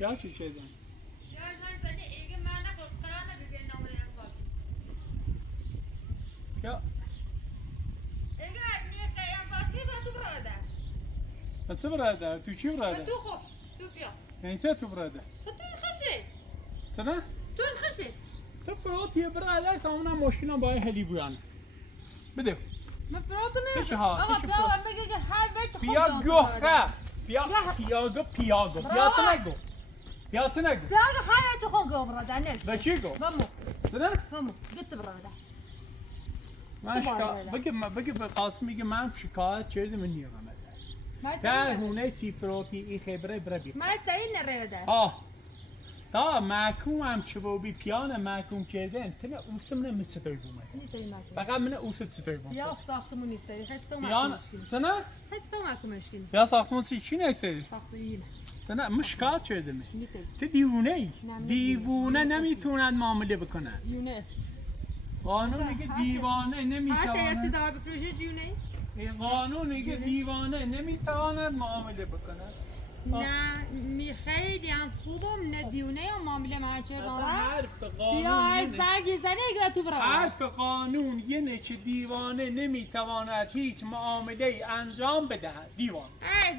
یا چی چیزن؟ یا زن زنی ایگه من نخواست قرار نبی نامه امضا یا ایگه نیخه امضاش کی با تو براده چه براده؟ تو چی براده؟ تو خوش تو بیا یعنی چه تو براده؟ تو خوشی چه نه؟ تو خوشی تو فراتی براده که اونم مشکلم با هلی بودن بده من فراتو تشی میگم ها، آقا تشی بیا فرات. و میگه که هر وقت خوب بیا گوخه بیا پیاگو بیا تو نگو بیا تو نگو بیا هر وقت خوب گو براده نیست به چی گو؟ بامو چه نه؟ بامو گت براده من بگه به قاسم میگه من شکایت کردم من نیرم ما در هونه چی فراتی ای خبره برا بی ما سعی نرده تا محکوم هم که با بی پیان محکوم کردن تنه اوسم نه متستوی بومه فقط من اوست ستوی بومه بیا ساختمون نیست هیچ تو پیان مشکل سنه هیچ تو مشکل بیا ساختمون چی نیستی ساخت اینه سنه مشکات کردم نیته تو دیوونه ای نه، دیوونه دیوونه. نمیتونن معامله بکنن یونس قانون میگه دیوانه هر چه نمیتواند دار بفروشه جونه قانون میگه دیوانه نمیتواند معامله بکنن نه خیلی هم خوبم نه دیونه یا معامله من چه اصلا دارم حرف بیا قانون از اینه. زنگ زنه اگه تو برای حرف قانون اینه که دیوانه نمیتواند هیچ معامله انجام بدهد دیوان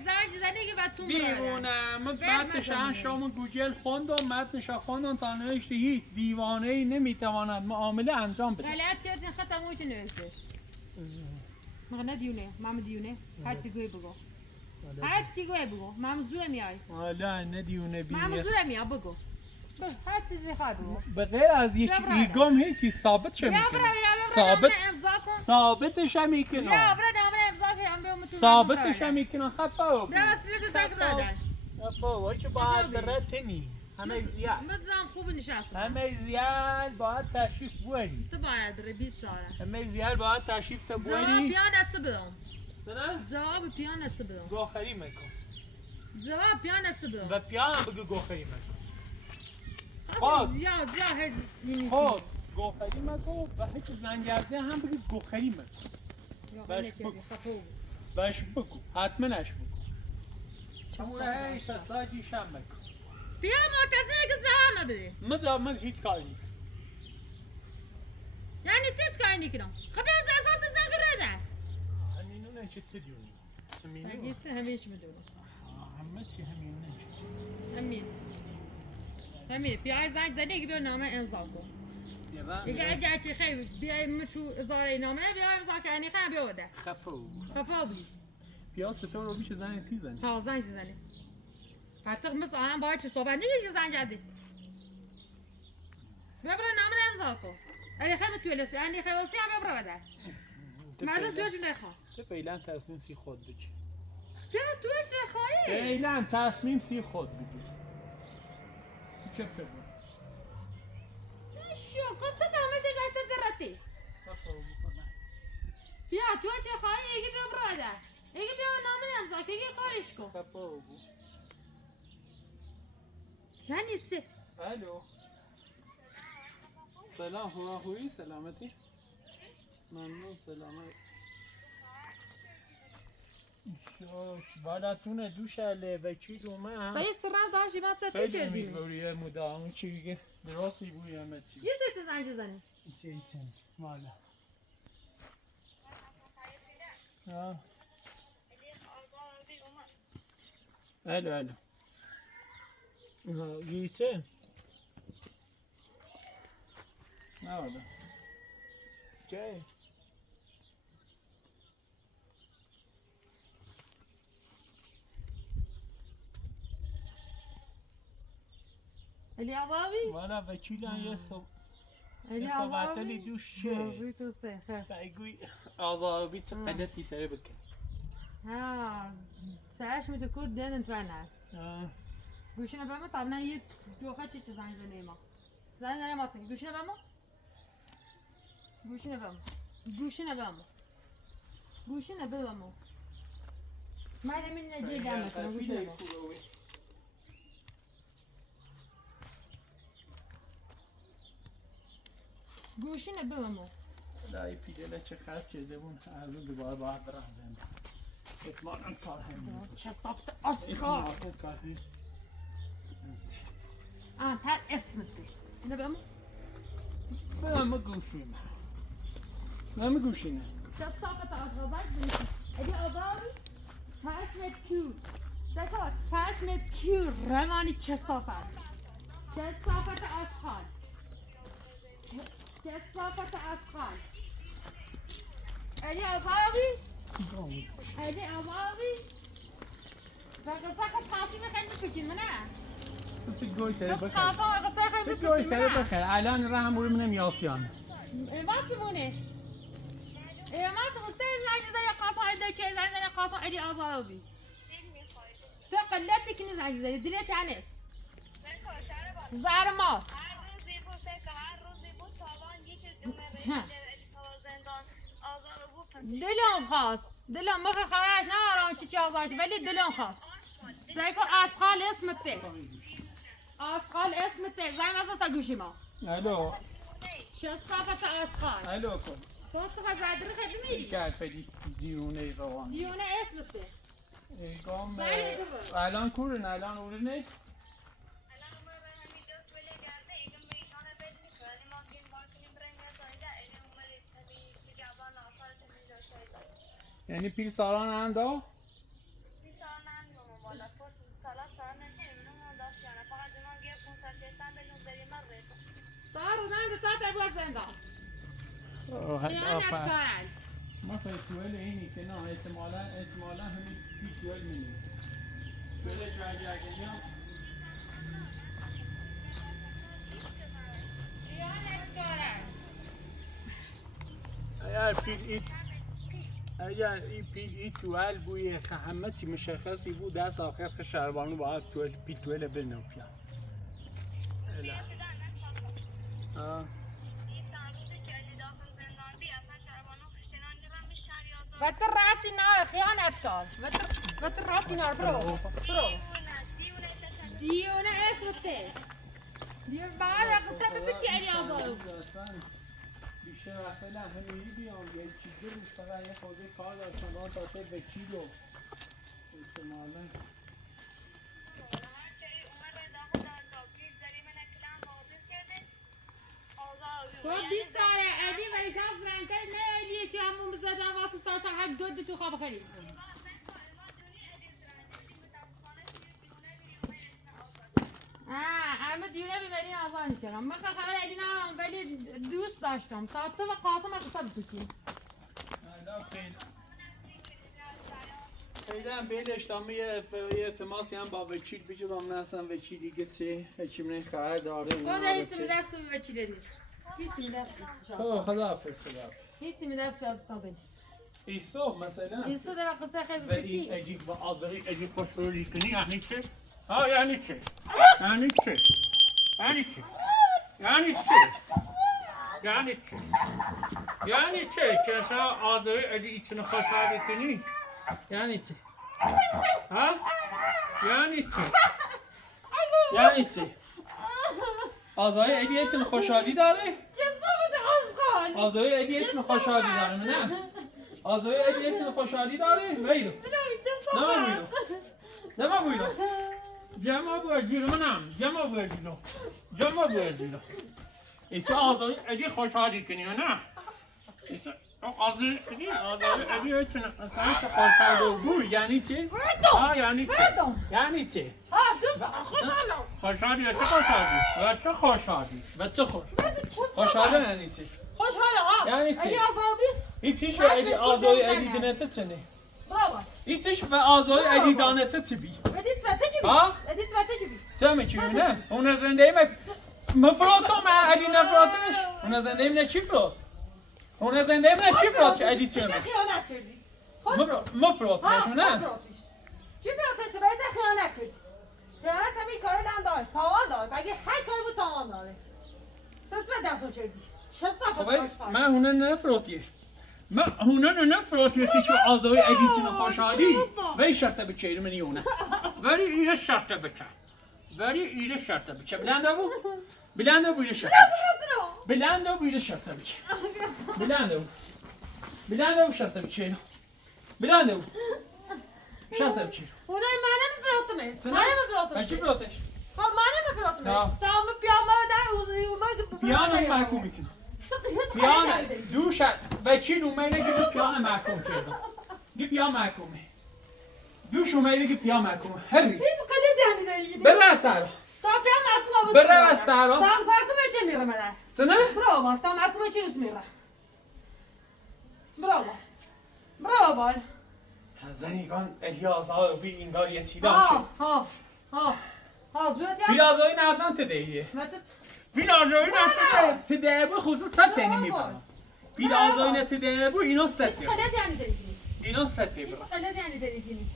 زنگ زنه اگه بعد تو دیوانه متنش شام گوگل خوندم متنش خوندم تا نوشته هیچ دیوانه نمیتواند معامله انجام بدهد غلط کردن ختم اوش نوشتش مگه نه دیونه مام دیونه هر چی گوی بگو هر چی گوی بگو مام زور میای حالا نه دیونه مام بیه زور میای بگو هر چیزی خواهد بگو به غیر از یک ایگام هیچی ثابت یا میکنه ثابت امضا کن ثابتش هم میکنه یا برای نامه امضا کنم به متون ثابتش هم میکنه خفا بیا اصلی که زنگ برادر خفا وای که باید برتنی همه زیاد مزام خوب نشستم همه زیاد باید تشریف بوری تو باید بری 20 ساله همه زیاد باید تشریف تا جواب بوری پیانت چه بدم سنه؟ جواب پیانت چه بدم گوخری میکن جواب پیانت چه بدم و پیانم بگو گوخری میکن خب زیاد هیچ نمی خب گوخری میکن و هیچ زنگرده هم بگو گوخری میکن باش بگو حتما اش بگو همون هیچ اصلاحی شم میکن بیا معتزله که جواب بده من هیچ کاری میکنم یعنی چیز کاری نکنم خب بیا از اساس زنگ رده همینو نه چه تدیونی اگه چه همیش میدونم همه چی همین نمیشه همین بیا زنگ زدی که بیا نامه امضا کن دیگه اگه چی خیلی بیا مشو ازاره نامه بیا امضا کنی خیلی بیا بده خفا بی بیا چطور رو میشه زنگ تی زنی ها زنگ زنی حتی مثل آن باید چه صحبت نگیش زنگ جدی بیا برای نامه امضا کن اگه خیلی توی لسی اگه خیلی لسی هم بیا بده مردم تویشون نخواه تو فعلا تصمیم سی خود بگیر بیا تویش نخواهی فعلا تصمیم سی خود بگیر چپته بود شو کن چه دامشه دست زرطی بیا تویش نخواهی اگه بیا بده اگه بیا نامه امضا که اگه خواهیش کن خفا بود یعنی چه؟ الو سلام هواهویی سلامتی ممنون سلامت شوش بالاتونه دوشله و چی دومه باید سرم داشتی من چه تو خیلی شدیم امیدواریه مدام چی بگه درستی بوی همه چی یه سه زنج زنی چی مالا ها الو گیته نه جای الی عذابی؟ والا وکیلان یه الی صحبتلی دوش شه تو سه خیر بگوی آزابی چه قلتی سره بکن ها سرش میتو کود دادن تو نه گوشینه بما طبعا یه دوخه چی زنگ زنه ما زنگ زنه ما تنگی گوشینه بما گوشینه بما من همین نجی دم میکنم گوشینه بما گوشینه بما لای پیدله چه خرد کرده بون از اون دوباره باید برم زنده اطمانا کار همین چه صفت اسکار کار همین هر اسمت ده اینو بمون من گوشیم من گوشینه کثافت آشغالات بنویسید اگه آزادی چشمت کور دکا چشمت کور روانی کثافت آشغال کثافت آشغال اگه آزادی قصه خب خاصی خیلی بکشین منه گوی تره خب خاصا قصه خیلی گوی بکشین تره منه بخیر الان راه مورد منم یاسیان ماتمونه ماتمون سه زنجیزه یا خاصا ایده که زنجیزه یا خاصا ایدی آزادی تو قلتی که نیز زنجیزه دلیه چه نیست زهر ما دلم خواست دلم مخ خواهش نمارم چی آزادی ولی دلم خواست سیکو آشغال اسمته آشغال اسمته زن مثلا گوشی ما الو کثافت آشغال الو کن تو زدر خیلی میری گرفتی دیونه روان دیونه اسمته گام الان کورن الان اورنه یعنی پیر سالان هم دا؟ صار ودان تا تبغى زندان يعني كان ما فيتوال هني كنا احتمالا همین فيتوال مني توال جاي اليوم اگر این پی توال بوی خهمتی مشخصی بود دست آخر خشربانو باید توال بنو پیان وتر راتي نار خيانة كان وتر راتي نار برو ديونا اسمته ديون بعد قصة بتجي علي أزاي بیشتر وقتا نه همینی بیام یه چیزی روش فقط یه خورده کار داشتم با تاثیر به کیلو احتمالا تو دید ساره ادی ولی شخص رنگتر نه ادیه چه همون بزدن واسه ستاشن حق دود تو خواب خیلی همه دیونه ببرین آزاد میشم من خبر ادی نمیم ولی دوست داشتم تا تو و قاسم قصه بکنیم فعلا بیلش دامه یه تماسی هم با وکیل بگیرم نه اصلا وکیلی گسی وکیل خبر داره تو هیچی می دست به وکیل نیست هیچی می دست خداحافظ هیچی می دست شاد تا بلیش ایسا مثلا ایسا در قصه خیلی ولی بچی اگه با آزاری اگه خوشبرولی کنی یعنی چه؟ ها یعنی چه؟ یعنی چه؟ یعنی چه؟ یعنی چه؟ یعنی چه؟ یعنی چه؟ که اصلا آزاری اگه ایچنه خوشحالی کنی یعنی چه؟ ها؟ یعنی چه؟ یعنی چه؟ آزاری اگه ایچنه خوشحالی داره؟ آزاری اگه ایچنه خوشحالی داره نه؟ آزاری اگه ایچنه خوشحالی داره؟ ویلو نما بویلو جمع بویجیلو منم جمع بویجیلو ایسا آزاری اگه خوشحالی کنی نه؟ ایسا آزاری اگه ایچنه خوشحالی بوی یعنی چه؟ یعنی چه؟ یعنی چه؟ دوست خوشحالم خوشحالی چه خوشحالی؟ و چه خوشحالی یعنی چه؟ خوشحالم یعنی چه؟ اگه آزادی ایچیش به اگه آزاری اگه دنته چه نه؟ برافو ایچیش به آزاری اگه دانته چه بی؟ ادیت فته چی ها؟ ادیت فته چی بی چه میکنی نه؟ اون زنده ایم مفراتم اگه نفراتش اون زنده ایم نه چی فرات؟ اون زنده ایم نه چی فرات که اگه چه میکنی؟ خیانت کردی مفراتش نه؟ چی فراتش باید خیانت کردی خیانت همین کاری نداشت تاوان داشت اگه هر کاری بود تاوان داره سوچ دستو کردی چه صفت من هونه نفراتیش من هونه نفراتیش و آزای اگیسین خوشحالی وی شرطه بچه منی اونه ولی ایره شرطه بچه بلنده بو ایره شرطه بچه بلنده بو ایره شرطه بچه بلنده بو شرطه بچه بلنده بو شرطه بچه اونای منم فراتمه من چی فراتش؟ خب منم خلاص ها. تام پیامه در اومد پیانو محکوم میکنم پیانو دوش و چی اومده که پیانو محکوم کردم دی پیان محکومه دوش اومده که پیان محکومه هری هیچ قدرتی نداری بره سر تا پیام محکوم بره سر تا محکومش میره مدار سنه برافو تا محکومش میره برافو برافو زنیگان الیازار بی اینگار یه چیدام ها زورت یا بیلازایی نردن تدهیه متت بیلازایی نردن تدهیه بو خصوص ست تینی میبرم بیلازایی نتدهیه بو اینو ست هیچ قدرتی نداری اینو ست هیچ برم قدرتی نداری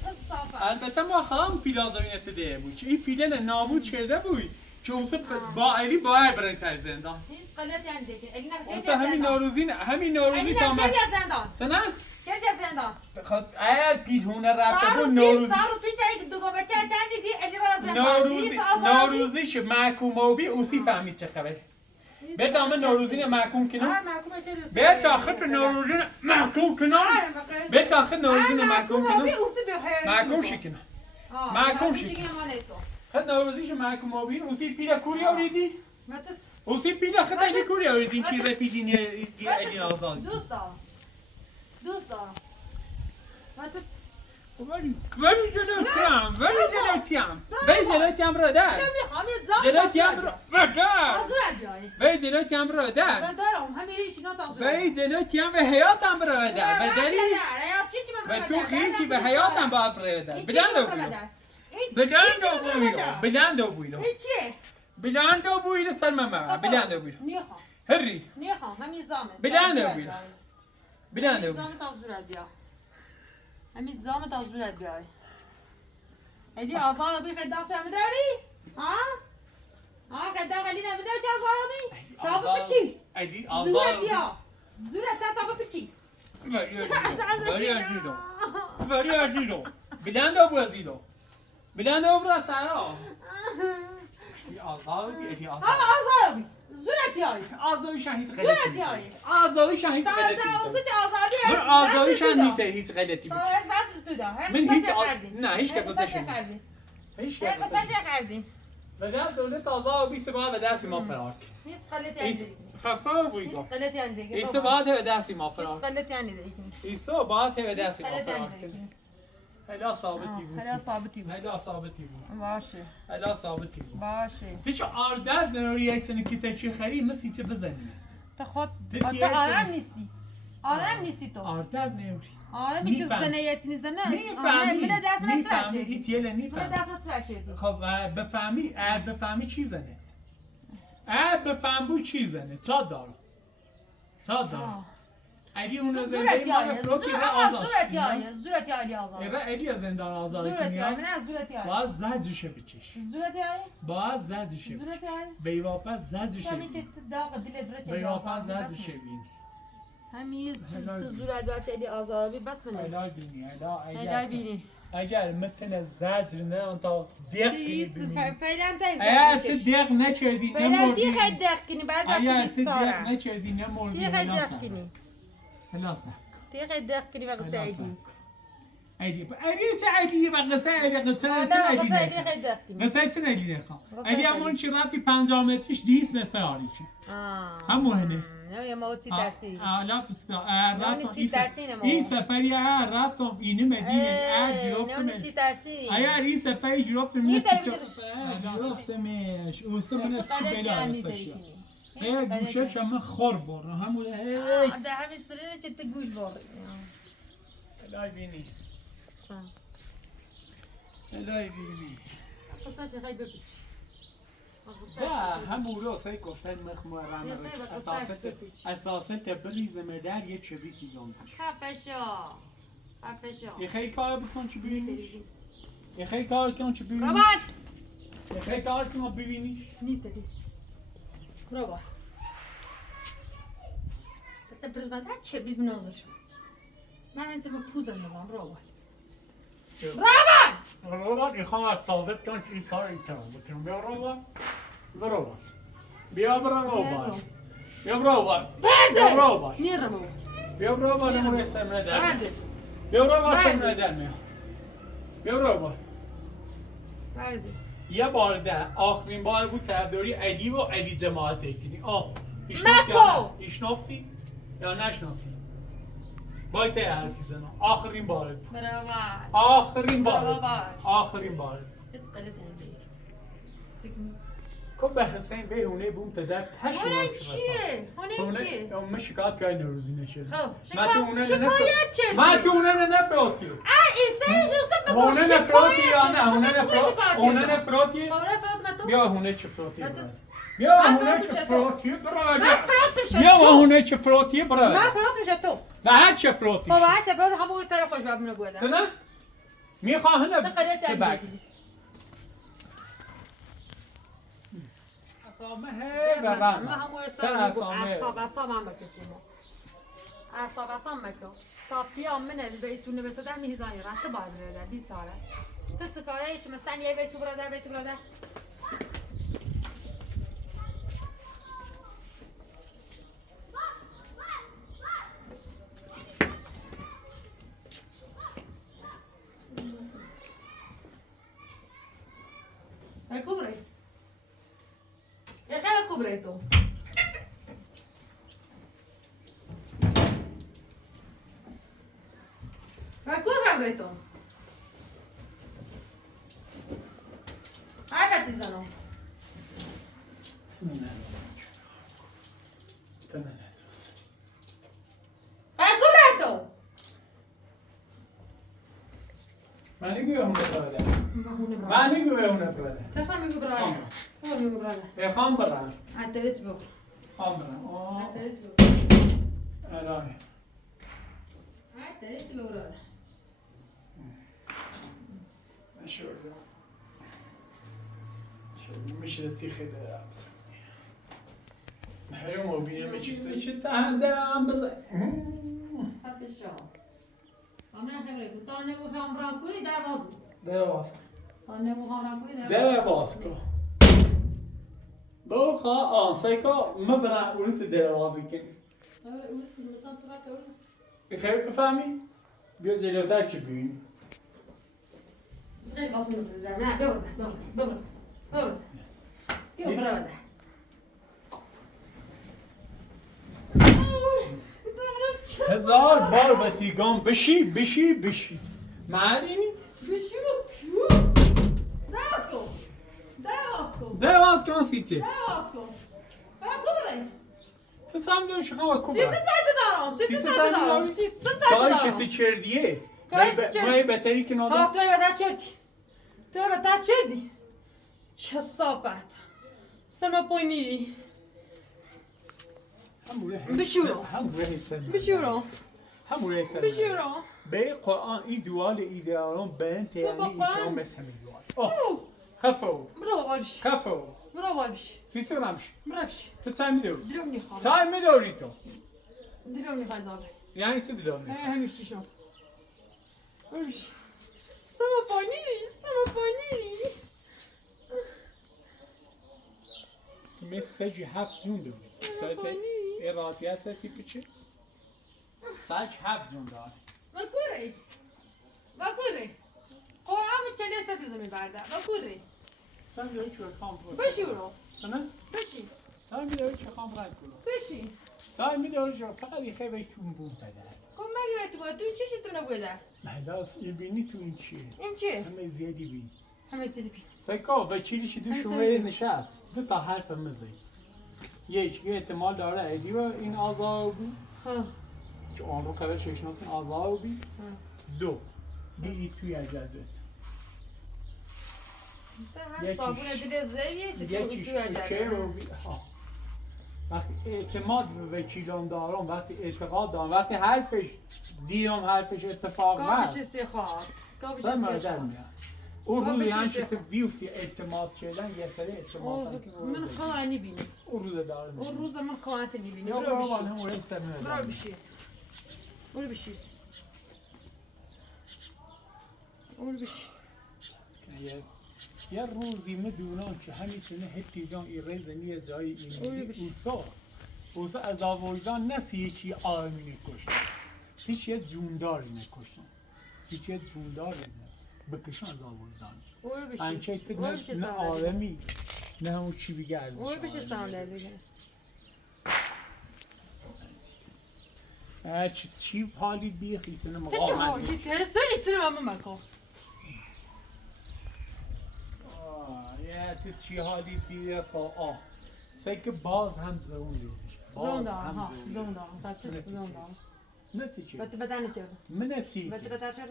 چه صافه البته ما خواهم پیلازایی نتدهیه بو چه این پیلن نابود شده بوی که اوسه با ایلی باید برن تر زندان هیچ قدرتی نداری اوسه همین نوروزی تا من زندان سنه؟ چه زندان خود اگر پیلهونه رفته بو نوروزی سارو پیش یک دو بچه چندی دی علی را زندان نوروزیش محکوم و بی اوسی فهمید چه خبره بیت همه نوروزی محکوم کنم بیت آخر نوروزی محکوم کنم بیت آخر نوروزی محکوم کنم محکوم شی کنم محکوم شی خد نوروزیش محکوم و بی اوسی پیل کوری آوریدی اوسی پیل خد ایلی کوری آوریدین چی رفیدین ایلی آزاد دوست دارم ولی جلوتیم را در جلوتیم را در ولی جلوتیم را در ولی جلوتیم به حیاتم را در و داری و تو خیلی به حیاتم باید را در بلند و بویلو بلند و بویلو سلمه بلند و بویلو هری بلند و بویلو بلند و بویلو همین زامت از زورت بیای ایدی آزاد بی خداق شما داری؟ خداق علی نمیداری چه آزاد بی؟ تاقو پچی؟ ایدی زورت آزاد بیا زورت تاقو پچی؟ وری عجیلو بلند و بوزیلو بلند و برا سرا آزاد بی ایدی آزاد آزاد بی زورت بیای آزادیش هیچ زورت غلطی بیای آزادیش هیچ غلطی من آزادیش نیته هیچ غلطی من هیچ نه هیچ که قصه شدی هیچ که قصه کردی و در دولت آزاد بیست باید به دستی ما فرار هیچ غلطی نداری خفه بویگا غلطی نداری ایسا باید به دستی ما فرار غلطی نداری ایسا باید به دستی ما فرار هلا ثابتی بود هلا ثابتی بود هلا ثابتی بود باشه هلا ثابتی بود باشه تیچ آردر نوری ایسن که تچی خری مثل چه بزنی تا خود تچی تا آرام نیستی آرام نیستی تو آردر نوری آره میشه زنیتی نیزنه میفهمی من دست من میفهمی ترشید هیچ یه من نمیفهمی دست من ترشید خب بفهمی چی زنه بفهم بود چی زنه چا دارم اگه اون زورت یایه زورت یایه آزاد اگه زندان آزاد زورت کنی یایه نه زورت یایه باز زجشه بچش زورت یایه باز زجشه زورت یایه بیواپس زجشه همین چه داغ دلت بره چه بیواپس زجشه بین همین تو زورت باید علی آزادی بس منه الهی بینی الهی بینی اگر متن زجر نه انتا دق کنی ببینی پیلم تای اگر تو زجرش دق نکردی پیلم نمردی تی خیلی دق کنی بعد اگر وقتی تو دق سارا نکردی نمردی تی خیلی دق کنی هلاسه تی خیلی دق کنی و قصه ایدی ایدی چه ایدی با قصه ایدی قصه ایدی نه قصه چه ایدی نه ایدی همون چی رفتی 50 متریش 20 متر آری چی همونه نه یه موتی درسی لا بستا رفتم این سفری رفتم اینه مدینه جرفتم نه چی درسی اگر این سفری جرفتم نه جرفتمش اوسه من چی بلا رسشی گوشه شما خور بر همونه ده همین سره چه تو گوش بر الهی بینی الهی بینی قصه چه خیلی بپیچ همون رو سعی کن مخمور اساسا بریز مدر یه چبیتی دانتش خفشا یه خیلی کار بکن چی ببینیش یه خیلی کار کن چی ببینیش رابان یه خیلی کار کن ببینیش نیتری رابان اساسا بریز مدر چه ببینازش من اینجا با پوزم نزم رابان رابان میخوام از ثابت کن که این کار ایتران بکنم بیا رابان برو بیا رابان بیا رابان برده رابان نیرمو بیا رابان نمونه سمنه در بیا رابان سمنه در میام بیا رابان برده یه بار ده آخرین بار بود طرفداری علی و علی جماعت کنی نکو. ایشنافتی یا نشنافتی باید حرفی زنم آخرین بار برابر آخرین بار برابر. آخرین بار قلت هندي که به حسین به اونه بوم پدر تشنه هونك چیه؟ هونك چیه؟ اون شکایت پیای نوروزی نشد خب شکایت چرتی؟ ما تو اونه نفراتی ایستایش رو سب بگو هونه نفراتی یا نه هونه هونه نفراتی فرات تو؟ بیا هونه چه فراتی من بیا من هونه فرات چه میشه فراتی من برادر فرات میشه بیا تو هونه چه فراتی من برادر فرات میشه تو به هر چه فراتی بابا هر فرات همون تر خوش بابونه بوده سنه میخواهن تقلت که بگ هندي اسامه ما برم همو سن اسامه اعصاب هم بکشیم اعصاب مکن تا پیام من بیتونه بسده میزانی رفته باید برده 20 ساله تو چه کاره که مثلا یه بیتو برده کبری یه خیلی کبری تو کبری تو های بتیزانو کبری تو من نگویم براده من نگویم براده چه خواهم میگو براده؟ خواهم میگو براده خواهم برم ادرس بگو خواهم برم ادرس بگو ادامه ادرس بگو براده شروع میشه تیخه دارم هر مبینه میچیزه چه تهنده هم بزن حبشا آمین خبره بود تا نگو هم رام کنی در باز بود در باز کن تا نگو هم رام کنی در باز کن بخوا سایکا مبرا اونت در بازی کنی خیلی بفهمی؟ بیا جلوتر چه ببینی خیلی قاسم بود در نه ببرده بیا برده هزار بار به تیگان بشی معنی؟ بشی درواز کن سیچه تو سام داری شخم و کبرا سی دارم داری چه چردیه مای بهتری که نادم توی بدر چردی چه صافت سما پوینی بشورو به قرآن این دوال ایدئالون بین تیانی ایترام بس همین دوال خفو برو والش سیسه نمش برش تو چای میداری؟ درم میخوام چای میداری تو؟ درم میخوای زابه یعنی چه درام میخوای؟ همیشه شو برش سما پانی تو می سجی هفت زون داری سایت ایراتی هستی پیچه؟ سج هفت زون داری وکوری قرآن چه نیست بیزو میبرده وکوری سن داری که بخوام برد بشورو سنه؟ بشی سای میداری که خواهم رنگ کنم بشی سای میداری که فقط یه خیلی تون بون پدر کن مگه تو باید تو این چیشی تو نبوده مهلاس یه بینی تو این چیه؟ این چیه؟ همه زیادی بین همه سیلیپی سایکا به چیلیشی دو شومه نشست دو تا حرف مزه یک احتمال داره ایدی و این آزار بود که آن رو خبر ششناتون آزار بود دو دی توی اجازت هست صابون دیده زیه چه توی عجله وقتی اعتماد به وکیلان دارم وقتی اعتقاد دارم وقتی حرفش اتفاق گابش است سی خواه سر مردر میاد اون روز یعنی که تو بیفتی التماس کردن یه سری التماس من خواه نبینی اون روز دارم اون روز من خواه نبینی یا برو برو بشی هم اون سر برو بشی برو بشی یه روزی میدونم که همین چنه هتی جان این رزنی جایی این اوسا از آوردان نسی یکی آرمی نکشتن سیچ یه جونداری نکشتن سیچ یه جونداری بکشن از آوردن اوی بشی انچه فکر اوی بشی نه آدمی نه همون چی بگه ارزش اوی بشی صندلی بگه چی حالی بیخی سنم چه حالی ترسه نیستیم همه مکان یه چی حالی بیخ سکه باز هم زونده زونده ها زونده بچه زونده نه چی چی بدن چه من چی بدن چه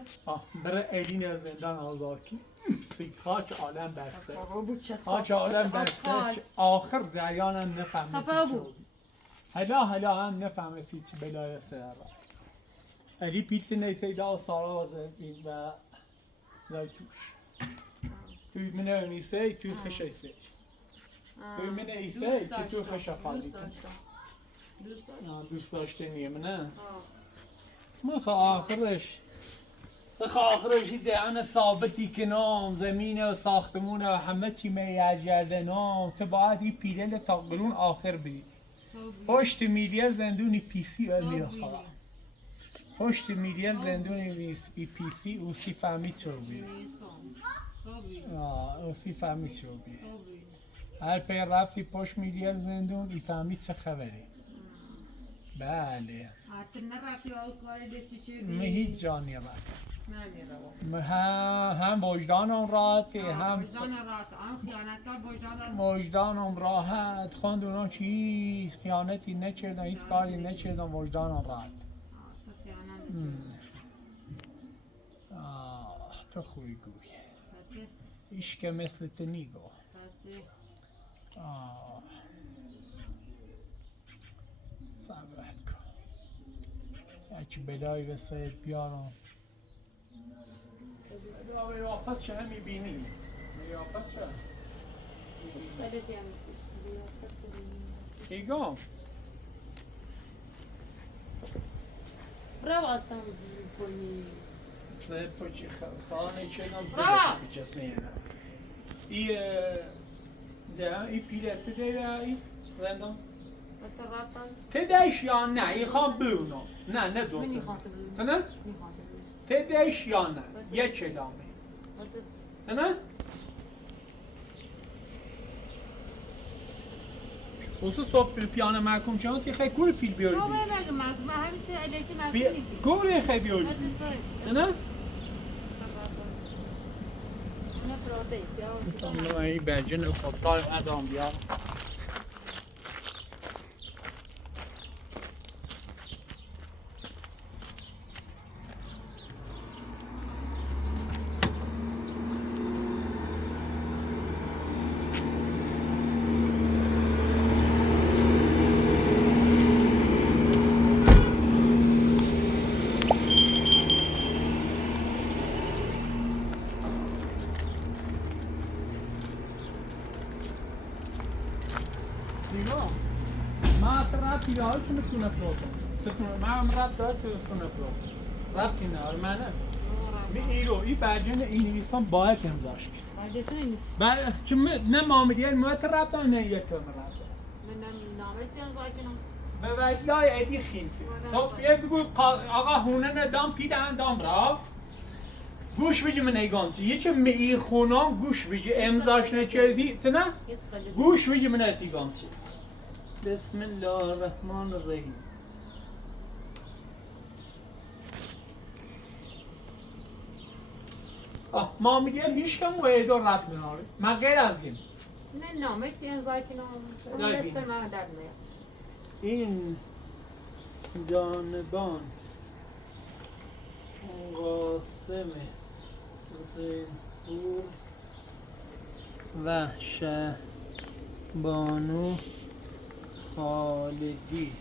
برای الین از زندان آزاد کی خاک عالم برسه بابا چه خاک عالم برسه آخر جریانم نفهمه هلا هم نفهمه چی بلای سر علی پیت نیسیدا ساراز و زایتوش توی منو میسی توی خشه سی توی من ایسی چی توی خشه خالی دوست داشته نیم نه من آخرش جهان ثابتی که نام زمین و ساختمون و همه چی میگرده نام تو باید این پیلل تا قرون آخر بری پشت میلیارد زندونی پیسی و میخواه پشت میلیارد زندونی پیسی اوسی فهمید چو بی اوسی فهمید چو بی هر پیر رفتی پشت میلیارد زندون ای فهمید چه خبری بله حتی نرفتی آل کاری ده چی من هیچ جا نیرم نمیرم هم وجدانم راحته هم وجدان راحت هم خیانتکار وجدانم راحت خواند اونا چیز خیانتی نکردن هیچ کاری نکردن وجدانم راحت تو خوبی گوی ایش که مثل تنیگو صبرت کن یکی بلایی به سید بیارم واپس چه میبینی؟ واپس چه؟ ایگام برو واسم کنی سید پوچی خانه چنم برو بچست نینا ای پیلت دیگه ای رندم تدیش یا نه ای خان بونو نه دوست سنه تدیش یا نه یک ادامه سنه خصوص صبح پیانه محکوم چند تی خیلی کوری پیل بیاری کوری خیلی بیاری سنه میتونم این بنجن خب تا ادام بیار رابطی میتونه فروتم من رابط داره تلفن فروتم رابطی نه آره منه این برجن انگلیسان باید امضاش کرد چون نه معاملیه موت رابط نه یک ترم رابط به وجلای ایدی خیلی صبح یه بگو آقا هونه ندام پیده اندام را گوش بجی من ایگان چی یه چه می خونام گوش بجی امضاش نکردی چه نه گوش بجی من ایگان چی بسم الله الرحمن الرحیم ما میگیم هیچ کم و ایدار رد مناره من غیر از این نه نامه چی امضای کنم دستر من در میاد این جانبان قاسم حسین پور و شهبانو خالدی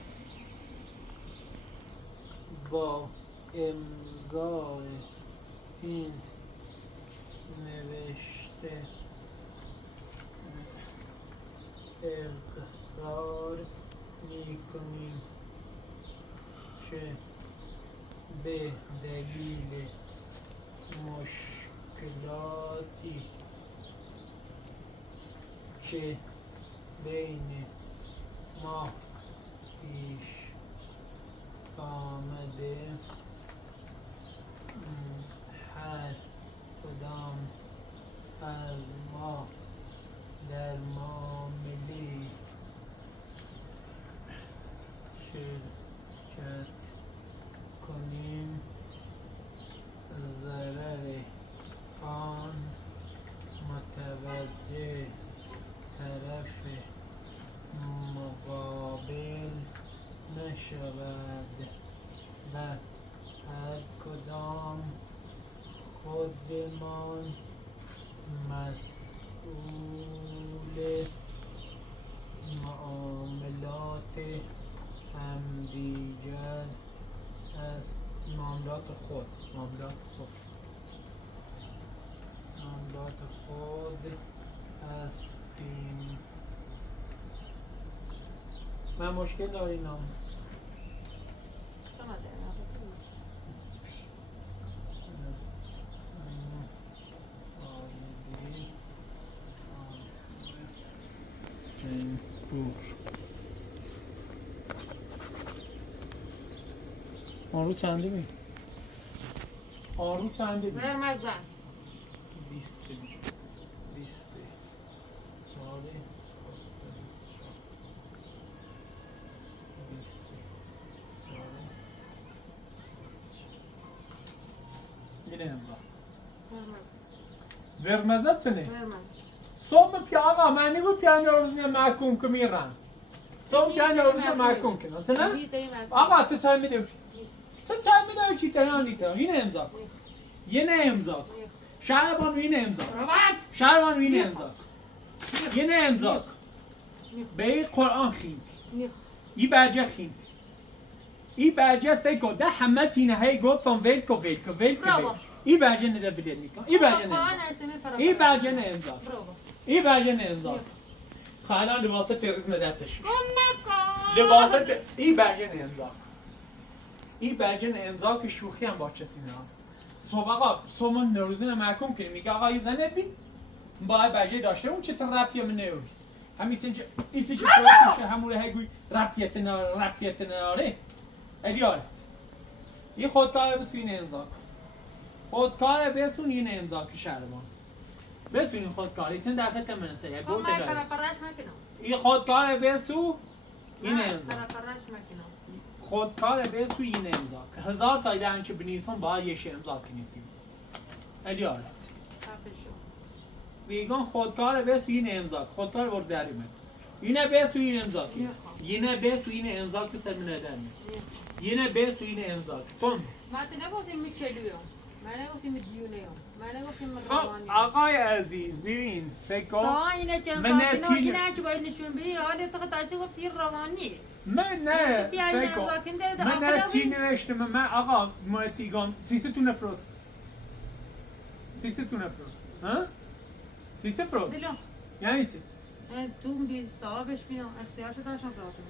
با امضای این نوشته اقرار میکنیم که به دلیل مشکلاتی که بین ما پیش آمده هر کدام از ما در معامله شرکت کنیم ضرر آن متوجه طرف مقابل نشود و هر کدام خودمان مسئول معاملات همدیگر است. معاملات خود هستیم. من مشکل داریم نام شما در آن رو چنده می؟ آن رو چنده می؟ برمزن 20 چاره یine امضا vermezler seni. صبح پیا آقا من نگو پیانو روزی محکوم که میرن صبح پیانو روزی محکوم کنن سنه؟ آقا تو چای میده تو چای میده چی تهران نیتا یine امضا کن yine امضا کن شهربانو yine امضا کن شهربانو yine امضا کن yine امضا کن به این قرآن خیند این برجه خیند این برجه سیکو ده همه تینه های گفتم ویلکو این برجه نده بلید میکن این برجه نه این برجه نه امضا این برجه نه امضا خالا لباسه تریز ندفتش لباسه این برجه نه امضا این برجه نه امضا که شوخی هم با چسی نه صبح آقا صبح من نروزین محکوم کنیم میگه آقا این زنه بین باید برجه داشته اون چطور ربطی هم نیوی همیسین چه ایسی چه پروتیشه همونه هگوی ربطیت ناره الیاره این خودکار بسو این امضا کن خودکار بسون این امضا که شهربان بسون این خودکاری چند درصد تمنسه یه بود این خودکار بسو این امضا خودکار بسو این امضا که 1000 تا ایده که بنیسون باید یه امضا کنیسیم الیاره میگن خودکار بسو این امضا خودکار برد داریم اینه بسو این امضا کنی اینه بسو این امضا که سر من ادنی اینه بسو این امضا کن من نگفتیم میچلویم من نگفتیم دیونیم من نگفتیم روانی آقای عزیز ببین فکر کن اینه که اینه که باید نشون بدی حالا تو تاسی گفتی روانی من نه فکر کن من نه چی نوشتم من آقا مهتیگان سیستو نفرود ها سیسته فرود یعنی چی؟ تو بی صاحبش میام اختیارش داشتم فراتون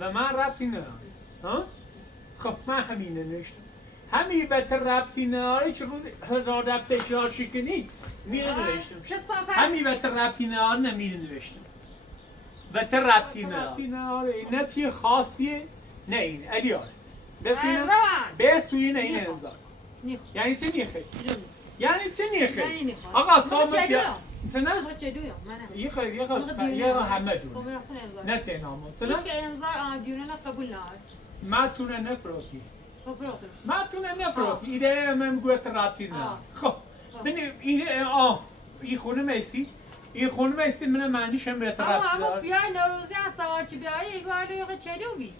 و من ربطی ندارم ها؟ خب من همینه نوشتم همین بهتر ربطی نداره چه روز 1000 دفعه اشتغال شکنی میره نوشتم همین بهتر ربطی نداره نمیره نوشتم بهتر ربطی نداره نه چی خاصیه نه این الیاره بس توی این امضا یعنی چی نیخه؟ یعنی چی نیخه؟ آقا صاحب بیا نه؟ یه خیلی یه همه دونه نه تنامو چنه؟ هیچ که امضا دیونه قبول نداره ما تونه نفروتی ایده من گویت رابطی نداره خب ببین این خونه میسی من معنیش هم بهتر رابطی داره اما بیای نوروزی از سواچی بیای ایگو آلو یقه چلو بی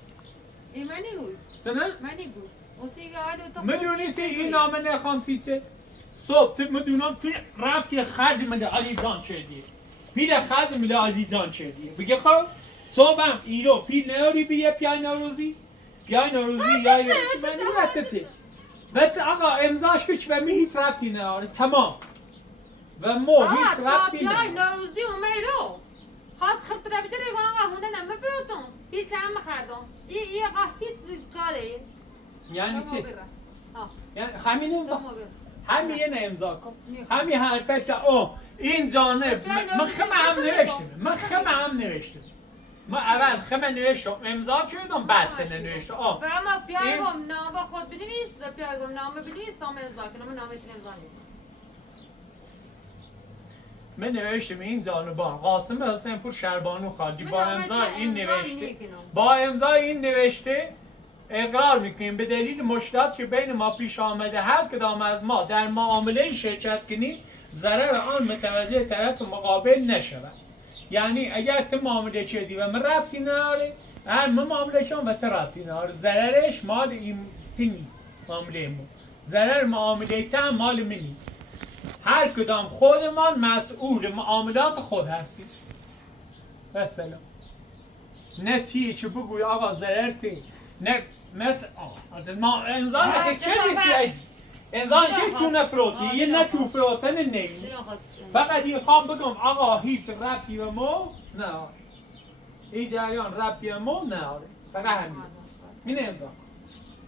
ای منی گوی سنه؟ منی گوی اوسی آلو تو میدونی این نامه نخوام سیچه صبح میدونم تو رفتی خرج مده علی جان چردی پیل خرج مده علی جان چردی بگه خب صبحم ایرو پیل نوری بیه پیای نوروزی یا من نمی‌رتتی بس آقا امضاش که به می هیچ ربطی نداره تمام و مو هیچ ربطی نداره نوروزی اومیرو خاص خطره بچه ریگو آقا هونه نمه براتون هیچ هم خردم ای آقا هیچ کاره یعنی چی؟ یعنی همین امضا همین یه امضا کن همین حرفه که این جانب من خمه هم نوشتم ما اول خمه نوشتم امضا کردم بعد نوشتم و اما پیام نام خود بنویس و پیام نام بنویس نام امضا کنم نام امضا نیم من نوشتم این زانوبان قاسم حسین پور شربانو خالدی با امضا این نوشته با امضا این نوشته اقرار میکنیم به دلیل مشکلاتی که بین ما پیش آمده هر کدام از ما در معامله شرکت کنیم ضرر آن متوجه طرف مقابل نشود. یعنی اگر تو معامله کردی و من ربطی نداره هر من معامله کنم و تو ربطی نداره ضررش مال این تیمی معامله ما ضرر معامله تا مال منی هر کدام خودمان مسئول معاملات خود هستیم. مثلا نه چیه چه بگوی آقا ضرر تی نه مثل ما انسان نشه چه نیستی انسان چه تو نفروتی یه نه تو فروتن نیست فقط این خوام بگم آقا هیچ ربطی به ما نه این جریان ربطی به ما نه فقط همین این امضا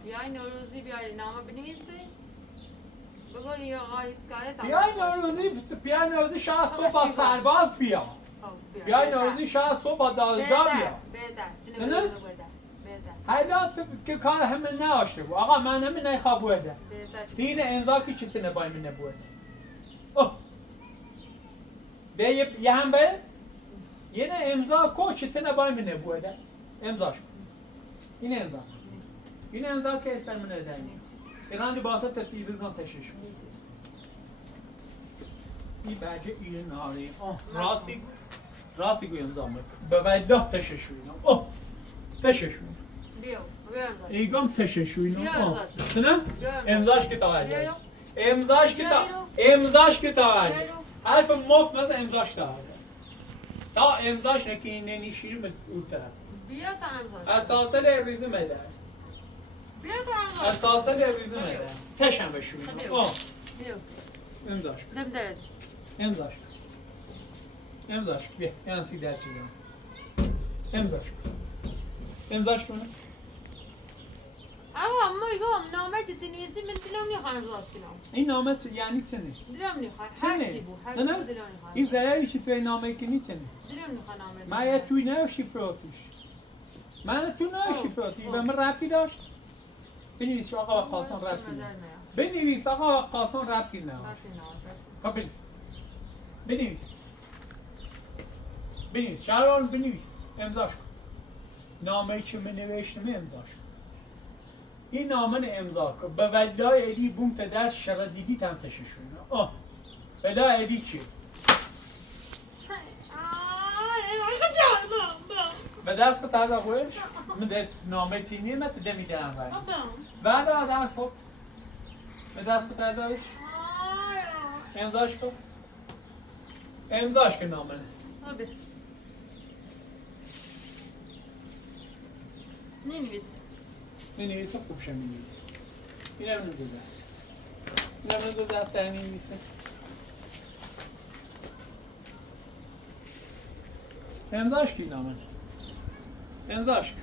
بیای نوروزی بیای نامه بنویسی بگو یا آقا هیچ کاره بیای نوروزی شاید تو با سرباز بیا بیای نوروزی شاید تو با دازدار بیا بده حالا که کار همه ناشته بود آقا من همه نخواه بوده دین امضا که چی تنه بای من نبوده ده یه هم به یه نه امضا کو چی تنه بای من نبوده امضاش این امضا این امضا که اصلا من ندنیم ایران لباسه تیروزان تشش این برگه این ناری راستی گوی امضا مکن به والله تششوی تششوی ایگام تششوی نه امضاش که تاوری امضاش که تاوری حرف مفت مثل امضاش تاوری تا امضاش نکنی ننیشیری به اون طرف بیا تا امضاش اساسل ریزی مدر بیا تا امضاش اساسل ریزی مدر تشم بشوی امضاش امضاش بیا یعنی سی در چیزم امضاش کنم آقا میگم نامه چه تنویسی من دلم نمیخوام امضاش کنم این نامه یعنی چنه؟ دلم نمیخواد چنه؟ هر چی بود دلم نمیخواد این ضرری که توی نامه کنی چنه؟ دلم نمیخواد نامه من یه توی نوشی فراتیش من توی نوشی فراتی و من ربطی داشت بنویس آقا قاسم ربطی نه بنویس آقا قاسم ربطی نه خب بنویس شهران بنویس امضاش کن نامه که من نوشتم امضاش کن این نامه امضا کن به ولای علی بوم پدر شرزیدی تمتششون ولای علی چی؟ به دست که تازه خوش من ده نامه تینی من تده میدم بعد آدم خب به دست که تازه خوش امضاش کن نامه ننویسه خوب شم ننویسه اینم نزد دست در ننویسه امضاش کی نامه امضاش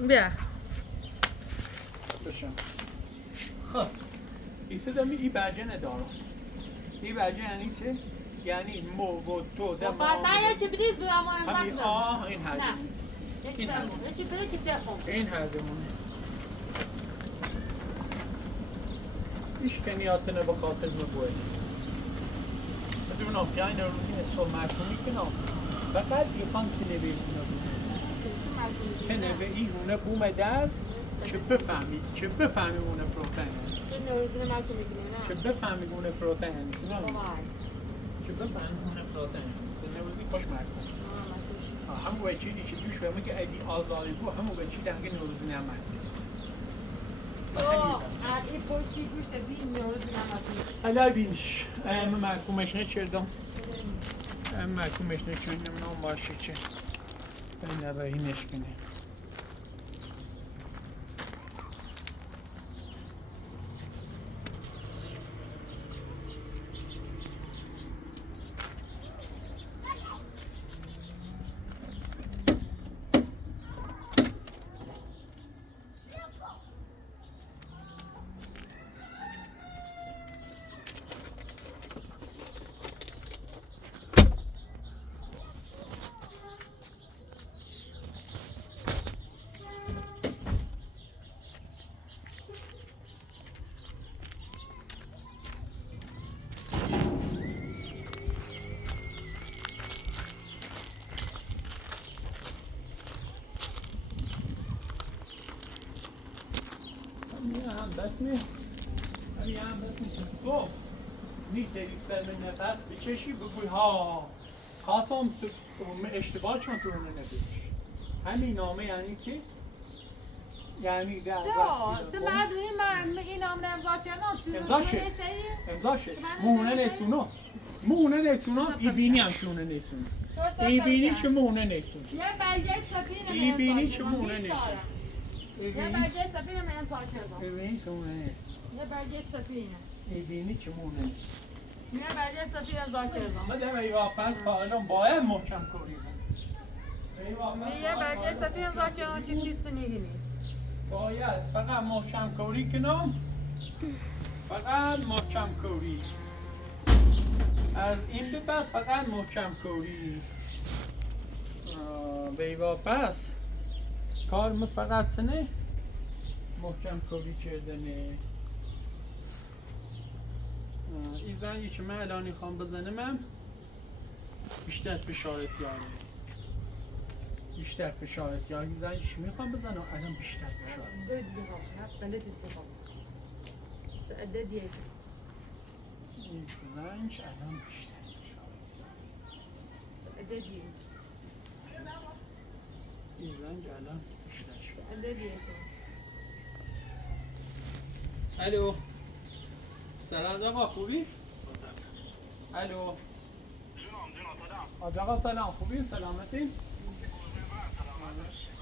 بیا بشم خب ایسه دمی ای برجه ندارم ای برجه یعنی چه؟ یعنی مو و تو دم بعد نه چه بریز به اما امضا همین کنم این هر نه این هر دمونه ایش کنیاتنه به خاطر مبوه بدونم بیاین روزی نصف مرکونی کنم فقط یکان تلویزیون بود تلویزیون هونه بومه در چه بفهمی اونه فروتن چه بفهمی اونه فروتن چه بفهمی اونه فروتن نوروزی خوش مرکون همو بچیدی که دوش به که ایدی آزادی بود همو بچیدی هنگه نوروزی نمد این پشتی گوشت بین نوروزی نمد حالا بینش من محکومش نچردم نام باشه چه این نبایی نشکنه هم بس نیست ولی هم بس نیست صبح میتری سرم نفس بچشی بگوی ها خواستم اشتباه چون تو اونه نبیش همین نامه یعنی چی؟ یعنی در ده معدونی من این نام امضا کردم امضا شه امضا شه مونه نیستونو مونه نیستونو ای بینی هم چونه نیستونو ای بینی چه مونه نیستونو یه برگه سفید ای بینی چه مونه نیستونو یه برگه سفید من امضا کردم ای بینی چه مونه نیستونو یه برگه سفید ای بینی چه مونه نیستونو یه برگه سفید امضا کردم ما در ای واپس پایلم باید محکم کنیم یه برگه سفید امضا کردم چی دیتونی گینی باید فقط محکم کوری کنم فقط محکم کوری از این به بعد فقط محکم کوری به واپس کار ما فقط سنه محکم کوری کردنه این زنگی که من الان خوام بزنم بیشتر فشارت یاره بیشتر فشارت یا این زنگی که میخوام بزنم الان بیشتر فشارت زود بخوام نه بلد بخوام سعده دیگه این زنگ الان بیشتر فشارت سعده دیگه این زنگ الان بیشتر شد سعده دیگه الو سلام آقا خوبی؟ الو آج آقا سلام خوبی؟ سلامتی؟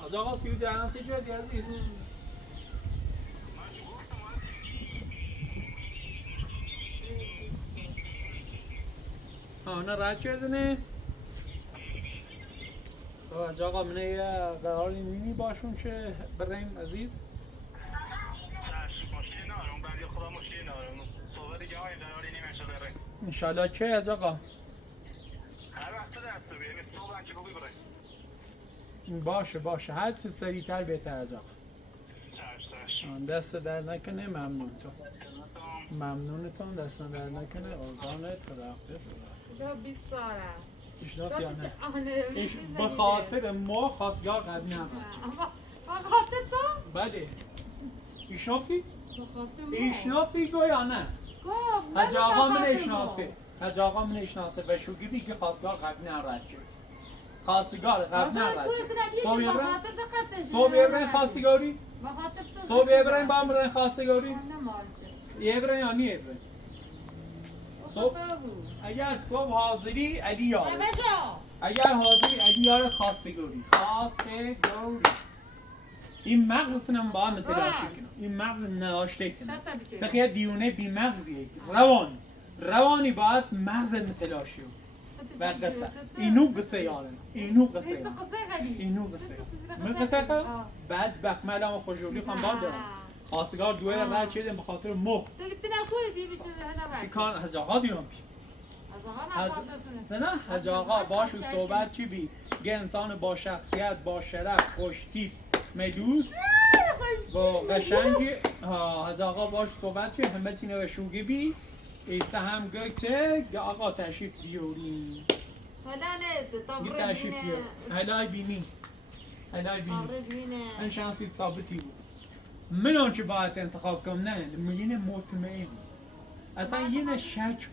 آج آقا سیو جهنم چی شدی عزیز؟ نه رد کردنه؟ آج آقا من یه قراری نیمی باشون که بریم عزیز؟ انشالله که از آقا باشه هر چه سریعتر بهتر از آقا دست در نکنه ممنونتون دست در نکنه ارگانت خداحافظ چرا بیچاره اشناف یا نه به خاطر ما خواستگار قد نه به خاطر تو؟ بله اشنافی؟ به خاطر ما اشنافی گو یا نه؟ حج آقا من اشناسه و شو گیبی که خواستگار قبل نرد کرد خواستگار قبل نرد کرد صبح ابراهیم خواستگاری؟ صبح ابراهیم با هم خواستگاری؟ ابراهیم یا نی ابراهیم؟ اگر صبح حاضری علی یاره اگر حاضری علی یاره خواستگاری این مغزتونم با هم تلاشی کنم این مغز نداشته کنم تخیه دیونه بی مغزیه روانی باید مغز متلاشی بعد قصه اینو قصه یارن اینو قصه من قصه که بعد بخمه هم خوشولی خواهم باید دارم خواستگار دوه رد شدیم به خاطر مو کان حج آقا دیرم پی حج آقا باشو صحبت چی بی گه انسان با شخصیت با شرف خوشتیپ مدوز با قشنگی حج آقا باش صحبت چی همه سینه و شوگی بی ایسته هم گوچه گه آقا تشریف بیوریم گه تشریف بیوریم هلای بینی این شانسی ثابتی بود من آنچه باید انتخاب کنم نه میگین مطمئن اصلا یه نه شک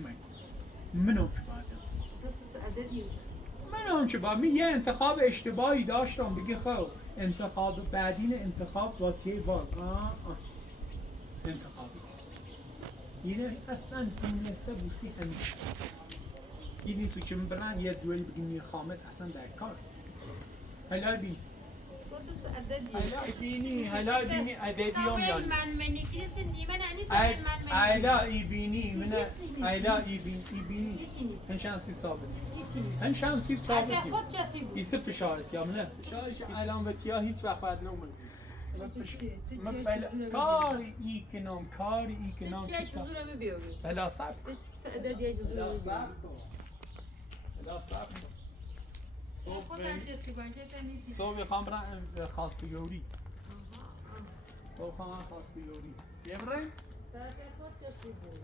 من آنچه باید یه انتخاب اشتباهی داشتم بگی خب انتخاب بعدین انتخاب با تیوان انتخابی اینه اصلا این نسته بوسی همیشه این نیست که من برم یه دویل بگیم میخوامت اصلا در کار هلای بین هلا بینی عددی هم یاد هلا ای بینی من هلا ای بینی هن شانسی ثابتی ایسه فشارت یا منه الان به تیا هیچ وقت باید نمونه کاری ای کنم بلا صبر صبح خواهم برم خواستگاری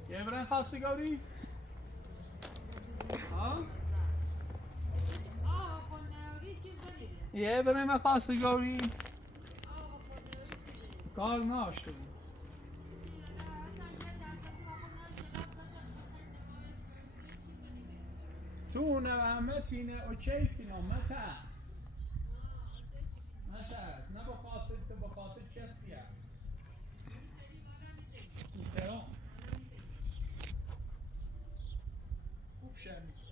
یه برن خواستگاری یه برن خواستگاری کار ناشته بود تو نرحمتینه اوکی کنم مترس نه بخاطر تو بخاطر کس بیا خوب شد